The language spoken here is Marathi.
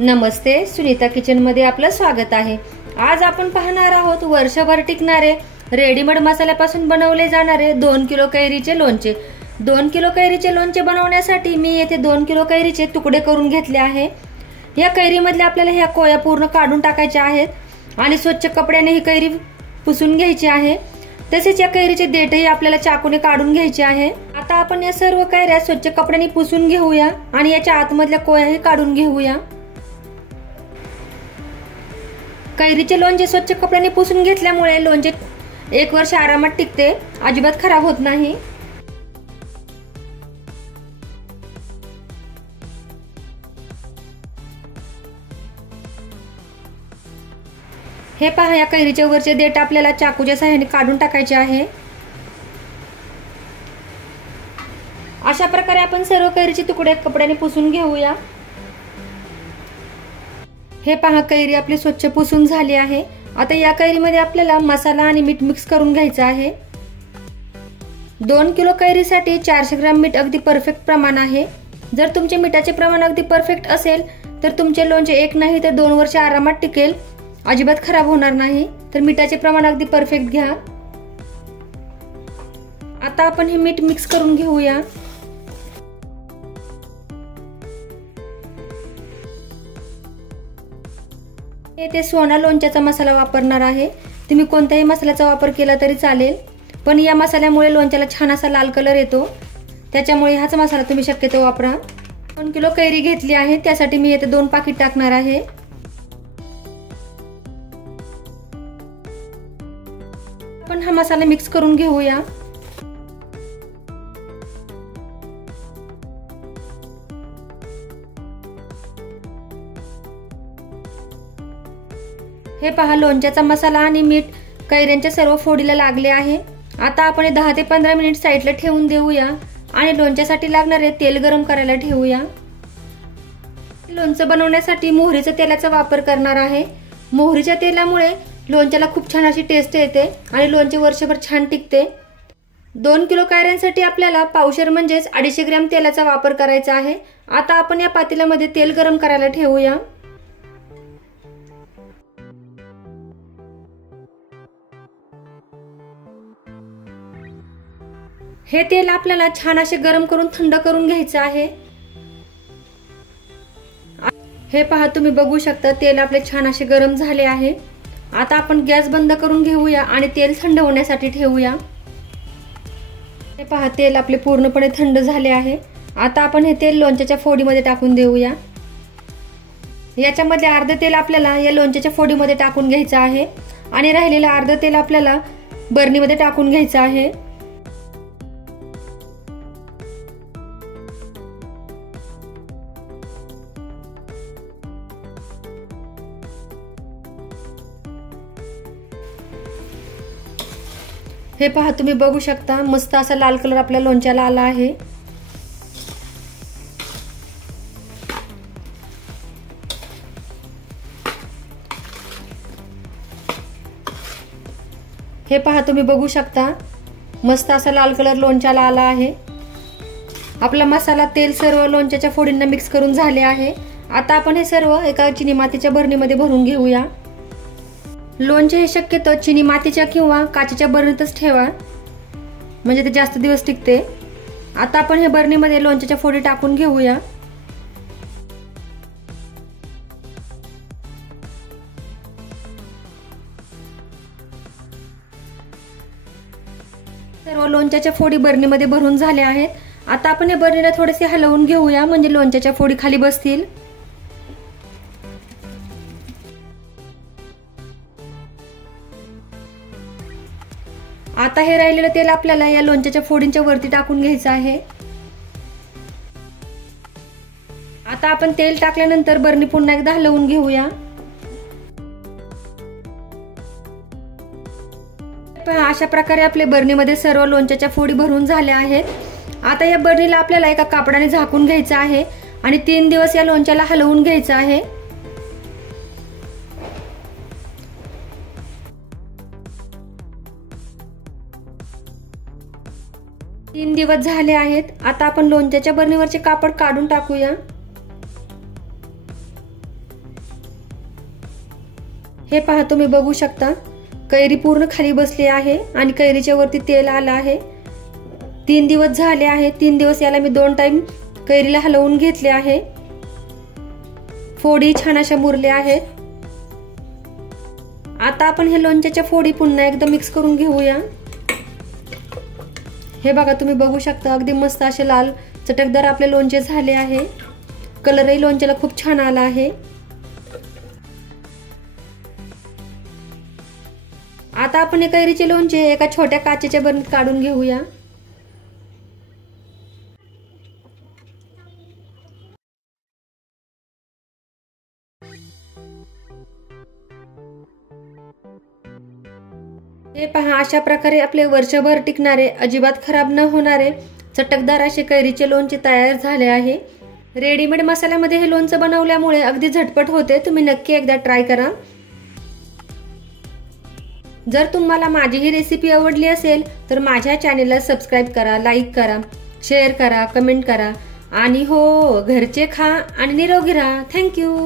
नमस्ते, सुनीता किचन मध्ये आपलं स्वागत आहे। आज आपण पाहणार आहोत वर्षभर टिकणारे रेडीमेड मसाल्यापासून बनवले जाणारे 2 किलो कैरीचे लोणचे। 2 किलो कैरीचे लोणचे बनवण्यासाठी मी येथे 2 किलो कैरीचे तुकडे करून घेतले आहे। या कैरीमधले आपल्याला ह्या कोया पूर्ण काढून टाकायच्या आहेत आणि स्वच्छ कपड्याने ही कैरी पुसून घ्यायची आहे। तसेच या कैरीचे देठही आपल्याला चाकूने काढून घ्यायचे आहे। आता आपण या सर्व कैऱ्या स्वच्छ कपड्याने पुसून घेऊया आणि याच्या आतमधल्या कोयाही काढून घेऊया। कैरीचे लोणचे स्वच्छ कपड्याने पुसून घेतल्यामुळे लोणचे 1 वर्ष आरामात टिकते, अजिबात खराब होत नाही। हे पहा, या कैरीचे वरचे देठ आपल्याला चाकूच्या सहाय्याने काढून टाकायचे आहे। अशा प्रकारे आपण सर्व कैरीचे तुकडे कपड्याने पुसून घेऊया। हे पहा, कैरी आपली स्वच्छ पुसून झाली आहे। आता या कैरीमध्ये आपल्याला मसाला आणि मीठ मिक्स करून घ्यायचं आहे। 2 किलो कैरीसाठी 400 ग्रॅम मीठ अगदी परफेक्ट प्रमाण आहे। जर तुमचे मिठाचे प्रमाण अगदी परफेक्ट असेल तर तुमचे लोणचे 1 नाही तर 2 वर्ष आरामात टिकेल, अजिबात खराब होणार नाही। तर मिठाचे प्रमाण अगदी परफेक्ट घ्या। आता आपण हे मीठ मिक्स करून घेऊया। येथे सोना लोणच्याचा मसाला वापरणार आहे। तुम्ही कोणत्याही मसाल्याचा वापर केला तरी चालेल, पण या मसाल्यामुळे लोणच्याला छान असा लाल कलर येतो, त्याच्यामुळे हाच मसाला तुम्ही शक्यतो वापरा। 2 किलो कैरी घेतली आहे, त्यासाठी मी येथे 2 पाकिट टाकणार आहे। आपण हा मसाला मिक्स करून घेऊया। हे पहा, लोणच्याचा मसाला आणि मीठ कैऱ्यांच्या सर्व फोडीला लागले आहे। आता आपण 10 ते 15 मिनिट साईडला ठेवून देऊया आणि लोणच्यासाठी लागणारे तेल गरम करायला ठेवूया। लोणचं बनवण्यासाठी मोहरीच्या तेलाचा वापर करणार आहे। मोहरीच्या तेलामुळे लोणच्याला खूप छान अशी टेस्ट येते आणि लोणचे वर्षभर छान टिकते। 2 किलो कैऱ्यांसाठी आपल्याला पावशेर म्हणजेच 250 ग्रॅम तेलाचा वापर करायचा आहे। आता आपण या पातेल्यामध्ये तेल गरम करायला ठेवूया। हे तेल आपल्याला छान असे गरम करून थंड करून घ्यायचं आहे। हे पहा, तुम्ही बघू शकता तेल आपले छान असे गरम झाले आहे। आता आपण गॅस बंद करून घेऊया आणि तेल थंड होण्यासाठी ठेवूया। हे पहा, तेल आपले पूर्णपणे थंड झाले आहे। आता आपण हे तेल लोणच्याच्या फोडीमध्ये टाकून देऊया। याच्यामध्ये अर्ध तेल आपल्याला या लोणच्याच्या फोडीमध्ये टाकून घ्यायचं आहे आणि राहिलेलं अर्ध तेल आपल्याला बरणीमध्ये टाकून घ्यायचं आहे। हे पहा, तुम्ही बघू शकता मस्त असा लाल कलर आपल्या लोणच्याला आला आहे। हे पहा, तुम्ही बघू शकता मस्त असा लाल कलर लोणच्याला आला आहे। आपला मसाला तेल सर्व लोणच्याच्या फोडींना मिक्स करून झाले आहे। आता आपण हे सर्व एका चिनी मातीच्या भरणीमध्ये भरून घेऊया। लोणचे हे शक्यतो चिनी मातीच्या किंवा काचेच्या बरणीतच ठेवा, म्हणजे ते जास्त दिवस टिकते। आता आपण हे बरणीमध्ये लोणच्याच्या फोडी टाकून घेऊया। सर्व लोणच्याच्या फोडी बरणीमध्ये भरून झाल्या आहेत। आता आपण या बरणीला थोडेसे हलवून घेऊया, म्हणजे लोणच्याच्या फोडी खाली बसतील। आता हे राहिलेलं तेल आपल्याला या लोणच्याच्या फोडींच्या वरती टाकून घ्यायचं आहे। आता आपण तेल टाकल्यानंतर बरणी पुन्हा एकदा हलवून घेऊया। पहा, अशा प्रकारे आपले बरणीमध्ये सर्व लोणच्याच्या फोडी भरून झाल्या आहेत। आता या बरणीला आपल्याला एका कापडाने झाकून घ्यायचं आहे आणि 3 दिवस या लोणच्याला हलवून घ्यायचं आहे। 3 दिवस झाले आहेत। आता आपण लोणच्याच्या बरणीवरचे कापड काढून टाकूया। हे पहा, तुम्ही बघू शकता कैरी पूर्ण खाली बसली आहे आणि कैरीच्या वरती तेल आलं आहे। 3 दिवस झाले आहे। 3 दिवस याला मी 2 टाइम कैरीला हलवून घेतले आहे। फोडी छान अशा मुरल्या आहेत। आता आपण हे लोणच्याच्या फोडी पुन्हा एकदा मिक्स करून घेऊया। हे बघा, तुम्ही बघू शकता अगदी मस्त असे लाल चटकदार आपले लोणचे झाले आहे। कलरही लोणच्याला खूप छान आला आहे। आता आपण हे कैरीचे लोणचे एका छोट्या काचेच्या बरणीत काढून घेऊया। हे पहा, अशा प्रकारे आपले वर्षभर टिकणारे, अजिबात खराब न होणारे चटकदार असे कैरीचे लोणचे तयार झाले आहे। रेडीमेड मसाल्यामध्ये हे लोणचं बनवल्यामुळे अगदी झटपट होते। तुम्ही नक्की एकदा ट्राय करा। जर तुम्हाला माझी ही रेसिपी आवडली असेल तर माझ्या चॅनेलला सबस्क्राइब करा, लाईक करा, शेअर करा, कमेंट करा आणि हो, घरचे खा आणि निरोगी राहा। थँक्यू।